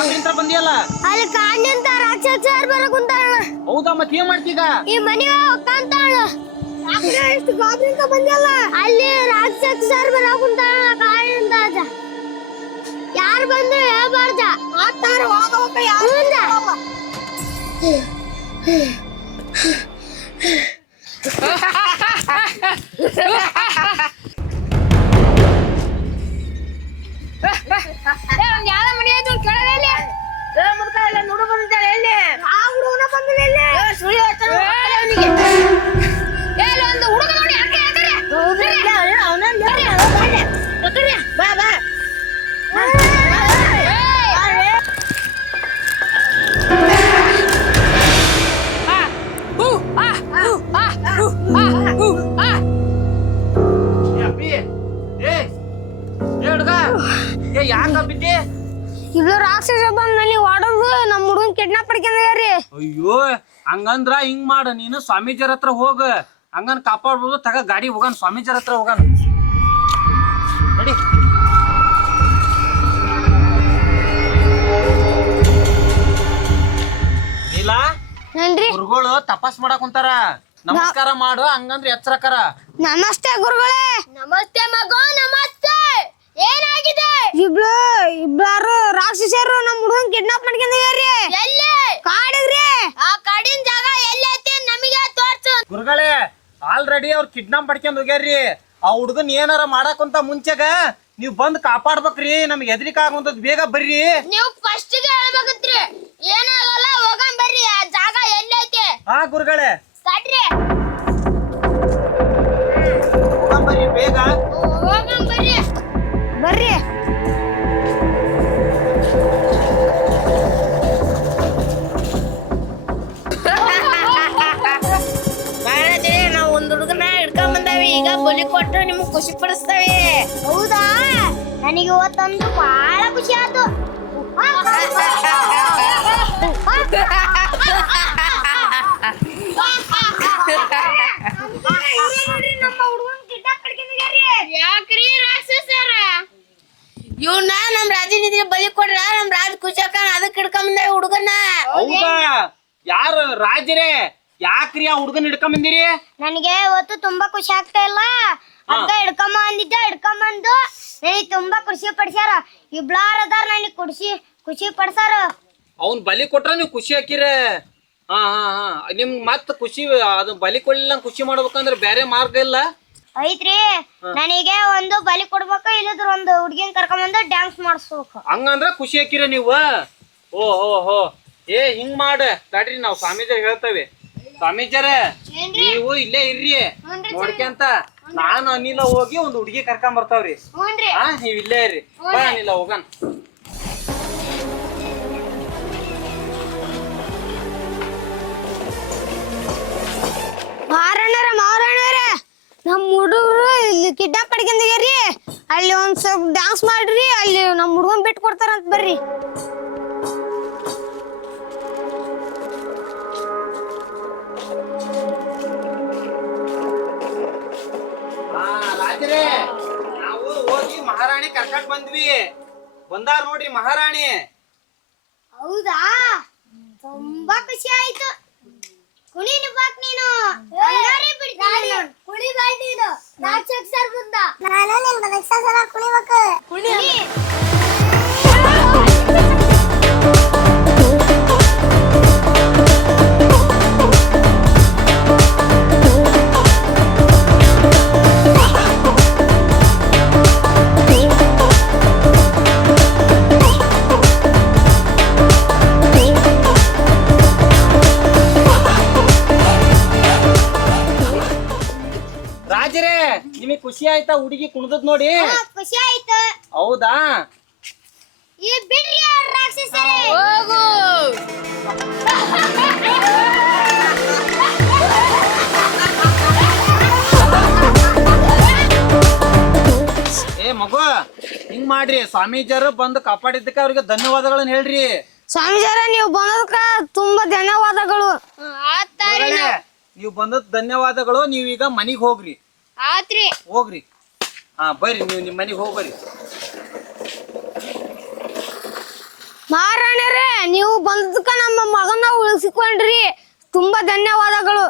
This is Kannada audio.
ಕಾಡ್ನಿಂತ ಬಂದಿಯಲ್ಲ ಅಲ್ಲಿ ಕಾಡ್ನಿಂತ ರಾಕ್ಷಸರು ಬರಕುಂತಾಳ. ಹೌದಾ ಮತ್ ಏನ್ ಮಾಡ್ತೀಗ? ಈ ಮನೆಗೆ ಹೋಗ್ತಾಂತಾಳ. ಎಷ್ಟು ಕಾಡ್ನಿಂತ ಬಂದಿಯಲ್ಲ ಅಲ್ಲಿ ರಾಕ್ಷಸರು ಬರಕುಂತಾಳ ಕಾಡ್ನಿಂದ. ಯಾರು ಬಂದು ಹೇಳ್ಬಾರ್ದ ಆತಾರ ಹೋಗೋಕ ಯಾರು ಇಬ್ರು ರಾಕ್ಷಸ ಬಂದ್ ನನಗೆ ಹೊಡೆದು ನಮ್ಮ ಹುಡುಗನ್ ಕಿಡ್ನಾಪ್ ಮಾಡ್ಕೊಂಡ್ರಿ. ಅಯ್ಯೋ ಹಂಗಂದ್ರ ಹಿಂಗ್ ಮಾಡ, ನೀನು ಸ್ವಾಮೀಜರ ಹತ್ರ ಹೋಗ, ಹಂಗನ್ ಕಾಪಾಡ್ಬೋದು. ತಗ ಗಾಡಿ ಹೋಗನ್, ಸ್ವಾಮೀಜರ ಹತ್ರ ಹೋಗನ್ ನಡಿ. ಇಲ್ಲ ಗುರುಗಳು ತಪಾಸ್ ಮಾಡಕ್ ಕುಂತಾರ, ನಮಸ್ಕಾರ ಮಾಡು, ಹಂಗಂದ್ರ ಎಚ್ಚರಕರ. ನಮಸ್ತೆ ಗುರುಗಳೇ. ನಮಸ್ತೆ ಮಗು, ನಮಸ್ತೆ. ಏನಾಗಿದೆ? ಇಬ್ರು ರಾಕ್ಷಸರು ನಮ್ಮ ಹುಡುಗನ್ ಕಿಡ್ನಾಪ್ ಮಾಡ್ಕೊಂಡ್ರಿ. ಎಲ್ಲಿ? ಕಾಡಿಗ್ರಿ. ಆ ಕಾಡಿನ ಜಾಗ ಎಲ್ಲಿ ಐತಿ ನಮಗೆ ತೋರ್ಸು. ಗುರುಗಳೇ ಆಲ್ರೆಡಿ ಅವ್ರು ಕಿಡ್ನಾಪ್ ಮಾಡ್ಕೊಂಡ್ ಹೋಗ್ಯಾರ್ರಿ. ಆ ಹುಡುಗನ್ ಏನಾರ ಮಾಡಾಕಂತ ಮುಂಚೆಗ ನೀವ್ ಬಂದ್ ಕಾಪಾಡ್ಬೇಕ್ರಿ. ನಮ್ಗೆ ಹೆದರಿಕೆ ಆಗುವಂತದ್ ಬೇಗ ಬರ್ರಿ. ನೀವು ಫಸ್ಟ್ ಗೆ ಹೇಳ್ಬೇಕತ್ರಿ. ಏನಾಗಲ್ಲ, ಹೋಗಂ ಬರ್ರಿ. ಆ ಜಾಗ ಎಲ್ಲಿ ಐತಿ? ಹಾ ಗುರುಗಳೇ ಕಾಡ್ರಿ. ಹೋಗಂ ಬರ್ರಿ ಬೇಗ. ಹೋಗಂ ಬರ್ರಿ. ಬರ್ರಿ. ನಾವು ಒಂದ್ ಹುಡುಗನ ಹಿಡ್ಕೊಂಡ್ ಬಂದಾವಿ. ಈಗ ಬಲಿ ಕೊಟ್ರೆ ನಿಮ್ಗೆ ಖುಷಿ ಪಡಿಸ್ತಾವೆ. ಹೌದಾ? ನನಗೆ ಇವತ್ತೊಂದು ಬಹಳ ಖುಷಿ ಆಯ್ತು. ಯಾಕ್ರಿ ರಾಕ್ಷಸರ ಇವ್ನ ನಮ್ ರಾಜನಿದ್ರೆ ಬಲಿ ಕೊಡ್ರ ನಮ್ ರಾಜ್ ಖುಷಿ ಆಕ ಅದಕ್ಕೆ ಹಿಡ್ಕೊಂಡ್ ಬಂದಾವಿ ಹುಡುಗನ. ಹೌದಾ? ಯಾರು ರಾಜರೇ? ಯಾಕ್ರಿ ಆ ಹುಡುಗನ್ ಹಿಡ್ಕೊಂಡ್ ಬಂದಿರಿ? ನನಗೆ ಇವತ್ತು ತುಂಬಾ ಖುಷಿ ಆಗ್ತಾ ಇಲ್ಲ, ಅಂತ ಹಿಡ್ಕೊಂಬಂದು ನನಗೆ ತುಂಬಾ ಖುಷಿ ಪಡಿಸ್ಯಾರ. ಇಬ್ಲಾರದಾರ ನನಗೆ ಖುಷಿ ಪಡಿಸ್ಯಾರ. ಅವ್ನ್ ಬಲಿ ಕೊಟ್ರ ನೀವು ಖುಷಿ ಹಾಕಿರ. ಹಾ ಹಾ ಹಾ ನಿಮ್ ಮತ್ ಖುಷಿ ಅದು ಬಲಿ ಕೊಡ್ಲಿಲ್ಲ ಖುಷಿ ಮಾಡ್ಬೇಕಂದ್ರೆ ಬೇರೆ ಮಾರ್ಗ ಇಲ್ಲ ಐತ್ರಿ. ನನಗೆ ಒಂದು ಬಲಿ ಕೊಡ್ಬೇಕ, ಇಲ್ಲದ್ರ ಒಂದು ಹುಡ್ಗಿನ್ ಕರ್ಕೊಂಬಂದು ಡ್ಯಾನ್ಸ್ ಮಾಡಿಸ್ಬೇಕು. ಹಂಗಂದ್ರ ಖುಷಿ ಹಾಕಿರ ನೀವು. ಓ ಏ ಹಿಂಗ್ ಮಾಡ ತಡ್ರಿ, ನಾವ್ ಸ್ವಾಮೀಜರ್ ಹೇಳ್ತೇವೆ. ಸ್ವಾಮೀಜರ ನೀವು ಇಲ್ಲೇ ಇರ್ರಿ ನೋಡ್ಕೊಂತ, ನಾನು ಅನಿಲ ಹೋಗಿ ಒಂದ್ ಹುಡುಗಿ ಕರ್ಕೊಂಡ್ ಬರ್ತಾವ್ರಿ. ಹಾ ನೀವ್ ಇಲ್ಲೇ ಇರ್ರಿ. ಬಾ ಅನಿಲ ಹೋಗನ್. ಮಾರಣ್ಣರ ನಮ್ ಹುಡುಗರು ಇಲ್ಲಿ ಕಿಡ್ನಾಪ್ ಮಾಡ್ಕೊಂಡ್ರಿ. ಅಲ್ಲಿ ಒಂದ್ ಸ್ವಲ್ಪ ಡ್ಯಾನ್ಸ್ ಮಾಡ್ರಿ, ಅಲ್ಲಿ ನಮ್ ಹುಡುಗನ್ ಬಿಟ್ಟು ಕೊಡ್ತಾರಂತ ಬರ್ರಿ. ರಾಜರೇ ನಾವು ಹೋಗಿ ಮಹಾರಾಣಿ ಕರ್ಕೊಂಡ್ ಬಂದ್ವಿ. ಬಂದಾರ ನೋಡ್ರಿ ಮಹಾರಾಣಿ. ಹೌದಾ? ತುಂಬಾ ಖುಷಿ ಆಯ್ತು. ಕುಣಿನ ಬಾಕ್ ನೀನು. ಕುಣಿ ಬಾಯ್ ನೀನು. ರಾಕ್ಷಸರ ಮುಂದ ನಾನು ನಿನ್ನ ರಾಕ್ಷಸರ ಕುಣಿಬೇಕು. ಕುಣಿ. ರಾಜರೇ ನಿಮಗ್ ಖುಷಿ ಆಯ್ತಾ? ಹುಡುಗಿ ಕುಣಿದದ್ ನೋಡಿ ಖುಷಿ ಆಯ್ತು. ಹೌದಾ? ಈ ಬಿಡ್ರಿ ರಾಕ್ಷಸರೇ. ಹೋಗು. ಏ ಮಗು ಹಿಂಗ್ ಮಾಡ್ರಿ, ಸ್ವಾಮೀಜರು ಬಂದು ಕಾಪಾಡಿದ್ದಕ್ಕೆ ಅವ್ರಿಗೆ ಧನ್ಯವಾದಗಳನ್ನ ಹೇಳ್ರಿ. ಸ್ವಾಮೀಜರ ನೀವು ಬಂದದಕ್ಕ ತುಂಬಾ ಧನ್ಯವಾದಗಳು. ನೀವು ಬಂದದ್ ಧನ್ಯವಾದಗಳು. ನೀವೀಗ ಮನಿಗ್ ಹೋಗ್ರಿ. ಆತ್ರಿ. ಹೋಗ್ರಿ. ಹಾ ಬರ್ರಿ, ನೀವು ನಿಮ್ ಮನಿಗ್ ಹೋಗ್ಬರ್ರಿ. ಮಹಾರಾಣಿಯರೇ ನೀವು ಬಂದದಕ್ಕ ನಮ್ಮ ಮಗನ ಉಳಿಸಿಕೊಂಡ್ರಿ ತುಂಬಾ ಧನ್ಯವಾದಗಳು